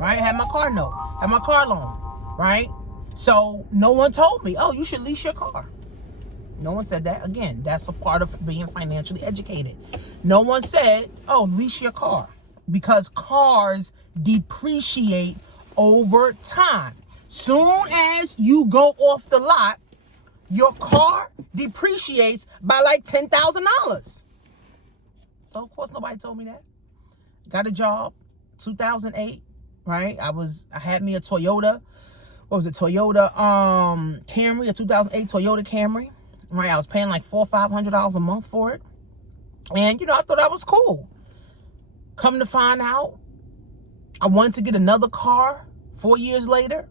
right? I had my car note, had my car loan, right? So no one told me, oh, you should lease your car. No one said that. Again, that's a part of being financially educated. No one said, oh, lease your car, because cars depreciate over time. Soon as you go off the lot, your car depreciates by like $10,000. So of course nobody told me that. Got a job, 2008, right? I had me a Toyota. What was it? Toyota Camry, a 2008 Toyota Camry. Right, I was paying like $400 or $500 a month for it, and I thought that was cool. Come to find out, I wanted to get another car 4 years later.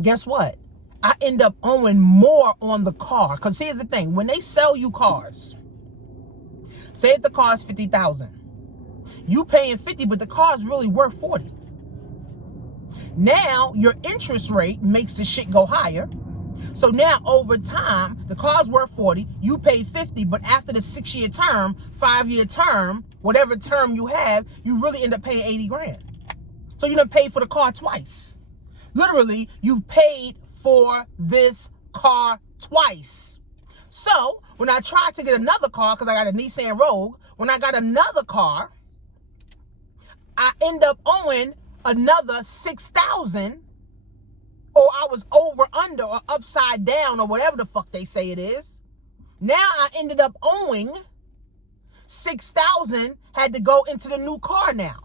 Guess what? I end up owing more on the car. Because here's the thing. When they sell you cars, say if the car is $50,000. You paying $50,000, but the car is really worth $40,000. Now, your interest rate makes the shit go higher. So now, over time, the car's worth $40,000. You pay $50,000, but after the 6-year term, 5-year term, whatever term you have, you really end up paying $80,000. So you're going to pay for the car twice. Literally, you've paid for this car twice. So when I tried to get another car, because I got a Nissan Rogue, when I got another car, I end up owing another $6,000, or I was over, under, or upside down, or whatever the fuck they say it is. Now I ended up owing $6,000, had to go into the new car now.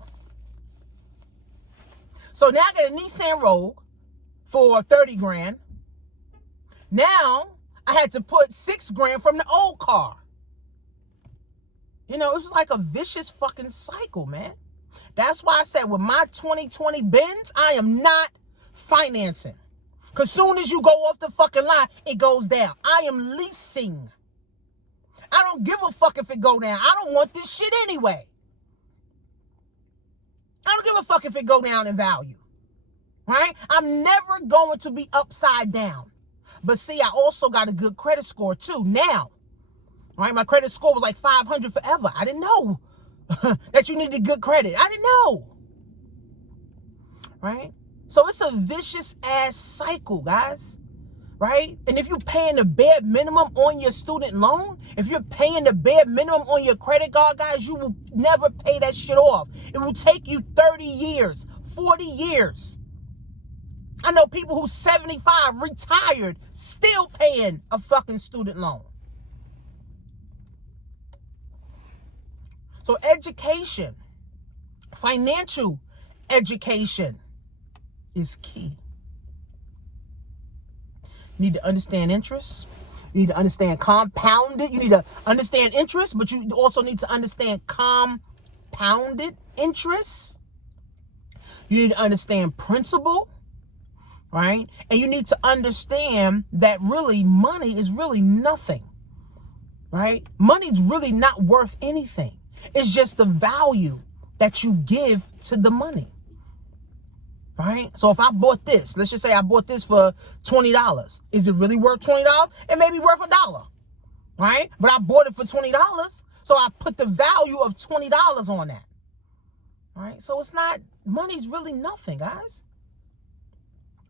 So now I got a Nissan Rogue for $30,000. Now I had to put $6,000 from the old car. It was like a vicious fucking cycle, man. That's why I said with my 2020 Benz, I am not financing. Because soon as you go off the fucking line, it goes down. I am leasing. I don't give a fuck if it go down. I don't want this shit anyway. I don't give a fuck if it go down in value. Right? I'm never going to be upside down. But see, I also got a good credit score too now. Right? My credit score was like 500 forever. I didn't know that you needed good credit. I didn't know. Right? So it's a vicious ass cycle, guys. Right? And if you're paying the bare minimum on your student loan, if you're paying the bare minimum on your credit card, guys, you will never pay that shit off. It will take you 30 years, 40 years. I know people who's 75, retired, still paying a fucking student loan. So education, financial education is key. You need to understand interest. You need to understand compounded. You need to understand interest, but you also need to understand compounded interest. You need to understand principal, right? And you need to understand that really money is really nothing, right? Money's really not worth anything. It's just the value that you give to the money. Right? So if I bought this, let's just say I bought this for $20. Is it really worth $20? It may be worth $1. Right? But I bought it for $20. So I put the value of $20 on that. Right? So it's not, money's really nothing, guys.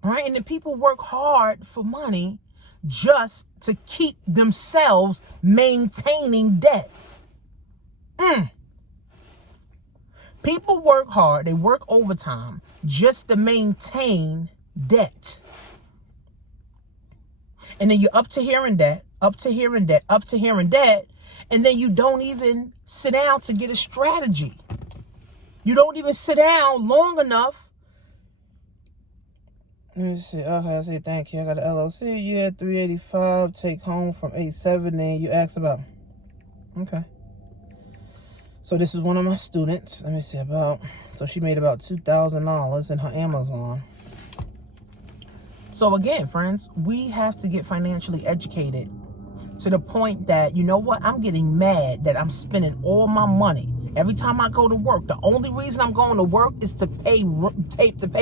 Right? And then people work hard for money just to keep themselves maintaining debt. People work hard, they work overtime just to maintain debt. And then you're up to here in debt, up to here in debt, up to here in debt, and then you don't even sit down to get a strategy. You don't even sit down long enough. Let me see. Okay, I say thank you. I got an LLC. Yeah, 385. Take home from 870. You asked about. Okay. So this is one of my students. Let me see so she made about $2,000 in her Amazon. So again, friends, we have to get financially educated to the point that, you know what? I'm getting mad that I'm spending all my money. Every time I go to work, the only reason I'm going to work is to pay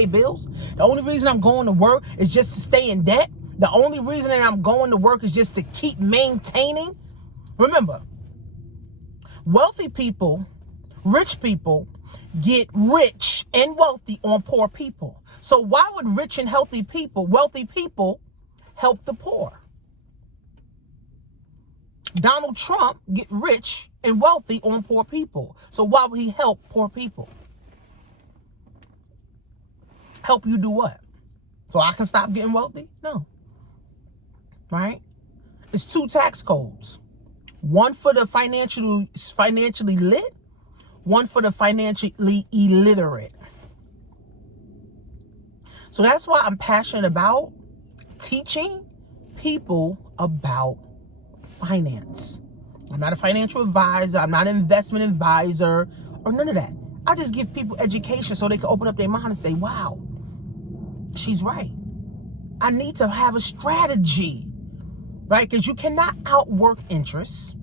bills. The only reason I'm going to work is just to stay in debt. The only reason that I'm going to work is just to keep maintaining. Remember, wealthy people, rich people get rich and wealthy on poor people. So why would rich and wealthy people help the poor? Donald Trump get rich and wealthy on poor people. So why would he help poor people? Help you do what? So I can stop getting wealthy? No. Right? It's 2 tax codes. One for the financially lit, one for the financially illiterate. So that's why I'm passionate about teaching people about finance. I'm not a financial advisor. I'm not an investment advisor or none of that. I just give people education so they can open up their mind and say, wow, she's right. I need to have a strategy, right? Because you cannot outwork interest.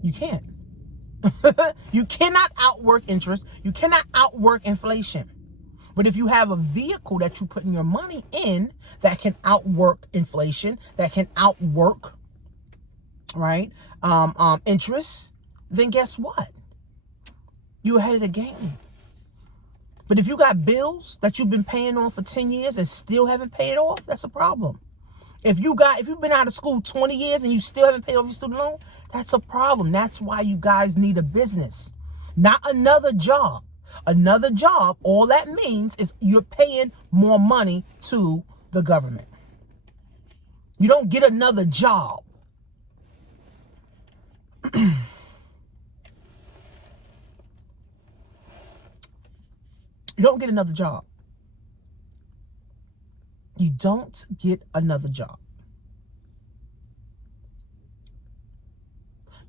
You can't. You cannot outwork interest. You cannot outwork inflation. But if you have a vehicle that you put in your money in that can outwork inflation, that can outwork, right, interest, then guess what? You're ahead of the game. But if you got bills that you've been paying on for 10 years and still haven't paid off, that's a problem. If you've been out of school 20 years and you still haven't paid off your student loan, that's a problem. That's why you guys need a business, not another job. Another job, all that means is you're paying more money to the government. You don't get another job. You don't get another job. You don't get another job.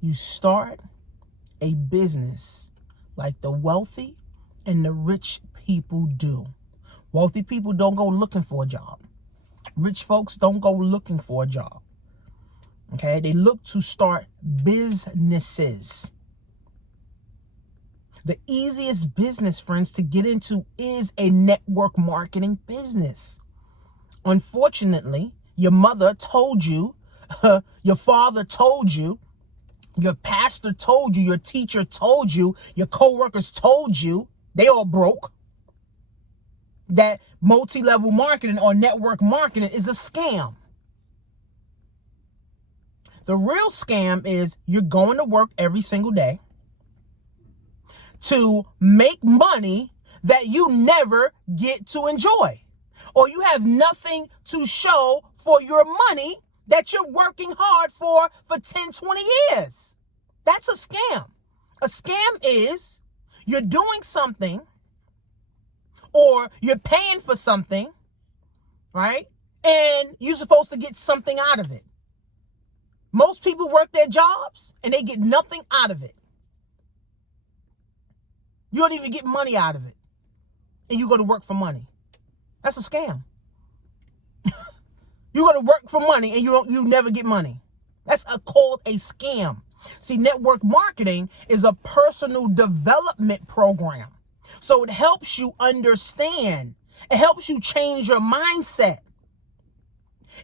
You start a business like the wealthy and the rich people do. Wealthy people don't go looking for a job. Rich folks don't go looking for a job. Okay? They look to start businesses. The easiest business, friends, to get into is a network marketing business. Unfortunately, your mother told you, your father told you, your pastor told you, your teacher told you, your coworkers told you, they all broke, that multi-level marketing or network marketing is a scam. The real scam is you're going to work every single day to make money that you never get to enjoy. Or you have nothing to show for your money that you're working hard for 10, 20 years. That's a scam. A scam is you're doing something or you're paying for something, right? And you're supposed to get something out of it. Most people work their jobs and they get nothing out of it. You don't even get money out of it. And you go to work for money. That's a scam. You go to work for money and you never get money. That's called a scam. See, network marketing is a personal development program. So it helps you understand. It helps you change your mindset.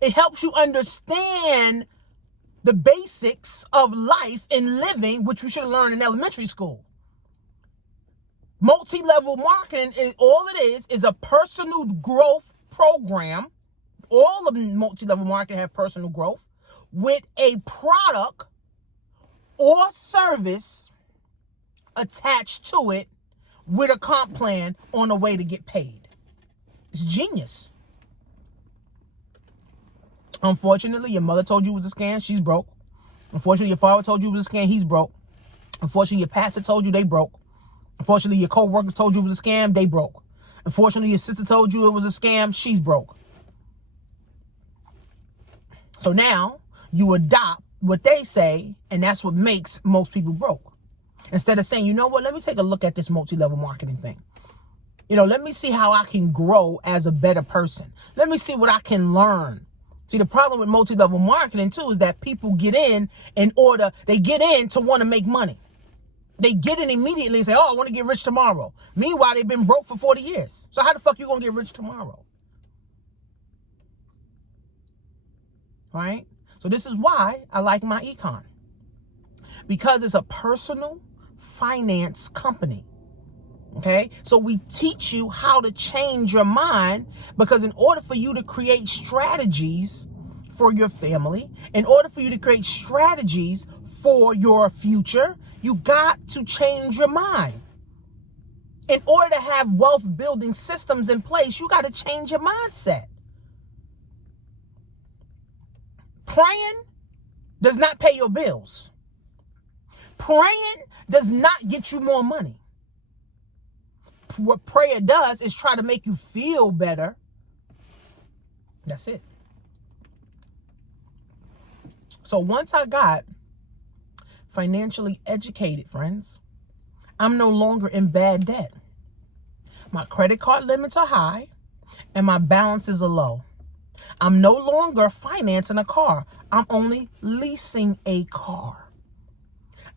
It helps you understand the basics of life and living, which we should have learned in elementary school. Multi-level marketing all it is a personal growth program. All of multi-level marketing have personal growth with a product or service attached to it with a comp plan on a way to get paid. It's genius. Unfortunately, your mother told you it was a scam. She's broke. Unfortunately, your father told you it was a scam. He's broke. Unfortunately, your pastor told you they broke. Unfortunately, your co-workers told you it was a scam. They broke. Unfortunately, your sister told you it was a scam. She's broke. So now you adopt what they say, and that's what makes most people broke. Instead of saying, you know what, let me take a look at this multi-level marketing thing. Let me see how I can grow as a better person. Let me see what I can learn. See, the problem with multi-level marketing, too, is that people get in to want to make money. They get in immediately and say, oh, I want to get rich tomorrow. Meanwhile, they've been broke for 40 years. So how the fuck you going to get rich tomorrow? Right? So this is why I like my econ. Because it's a personal finance company. Okay, so we teach you how to change your mind, because in order for you to create strategies for your family, in order for you to create strategies for your future, you got to change your mind. In order to have wealth building systems in place, you got to change your mindset. Praying does not pay your bills. Praying does not get you more money. What prayer does is try to make you feel better. That's it. So once I got financially educated, friends, I'm no longer in bad debt. My credit card limits are high and my balances are low. I'm no longer financing a car. I'm only leasing a car.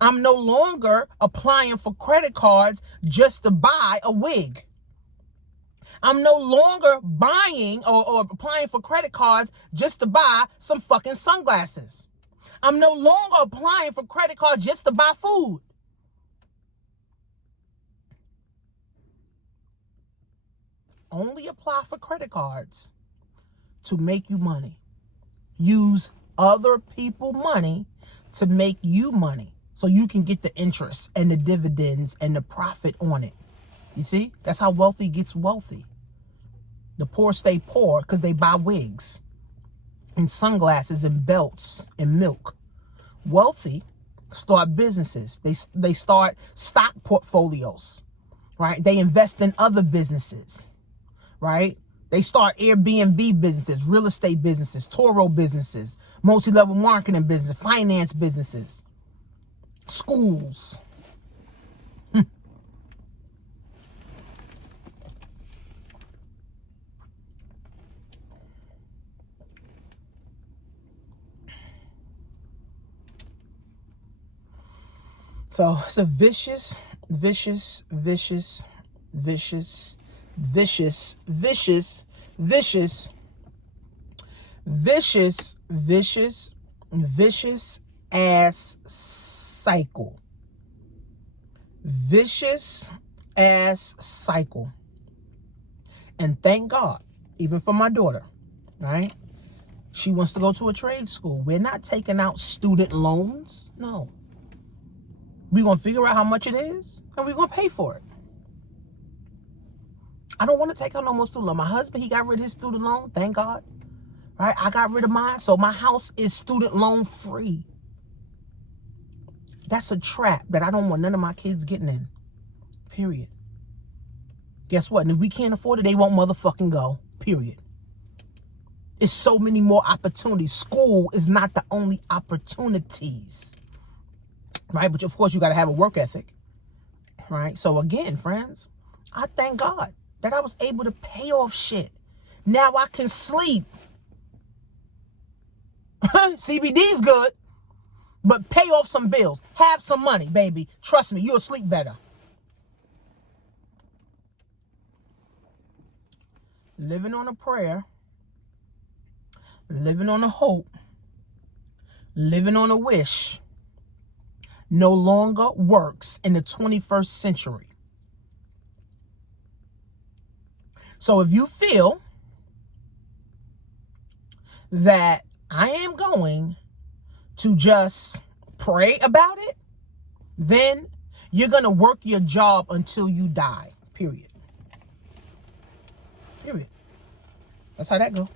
I'm no longer applying for credit cards just to buy a wig. I'm no longer buying or applying for credit cards just to buy some fucking sunglasses. I'm no longer applying for credit cards just to buy food. Only apply for credit cards to make you money. Use other people's money to make you money, so you can get the interest and the dividends and the profit on it. You see? That's how wealthy gets wealthy. The poor stay poor because they buy wigs and sunglasses and belts and milk. Wealthy start businesses. They start stock portfolios, right? They invest in other businesses, right? They start Airbnb businesses, real estate businesses, Toro businesses, multi-level marketing business, finance businesses, schools. So it's a vicious, vicious, vicious, vicious, vicious, vicious, vicious, vicious, vicious, vicious ass cycle. Vicious ass cycle. And thank God, even for my daughter, right? She wants to go to a trade school. We're not taking out student loans. No. We're going to figure out how much it is, and we're going to pay for it. I don't want to take out no more student loan. My husband, he got rid of his student loan, thank God. Right? I got rid of mine, so my house is student loan free. That's a trap that I don't want none of my kids getting in. Period. Guess what? And if we can't afford it, they won't motherfucking go. Period. It's so many more opportunities. School is not the only opportunities. Right? But of course, you got to have a work ethic. Right? So again, friends, I thank God that I was able to pay off shit. Now I can sleep. CBD's good, but pay off some bills. Have some money, baby. Trust me, you'll sleep better. Living on a prayer, living on a hope, living on a wish no longer works in the 21st century. So if you feel that I am going to just pray about it, then you're going to work your job until you die. Period. Period. That's how that goes.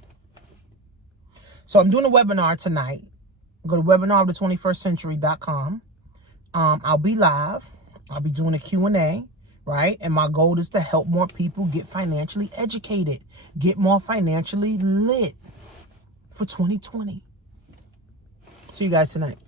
So I'm doing a webinar tonight. Go to webinarofthe21stcentury.com. I'll be live. I'll be doing a Q&A, right? And my goal is to help more people get financially educated, get more financially lit for 2020. See you guys tonight.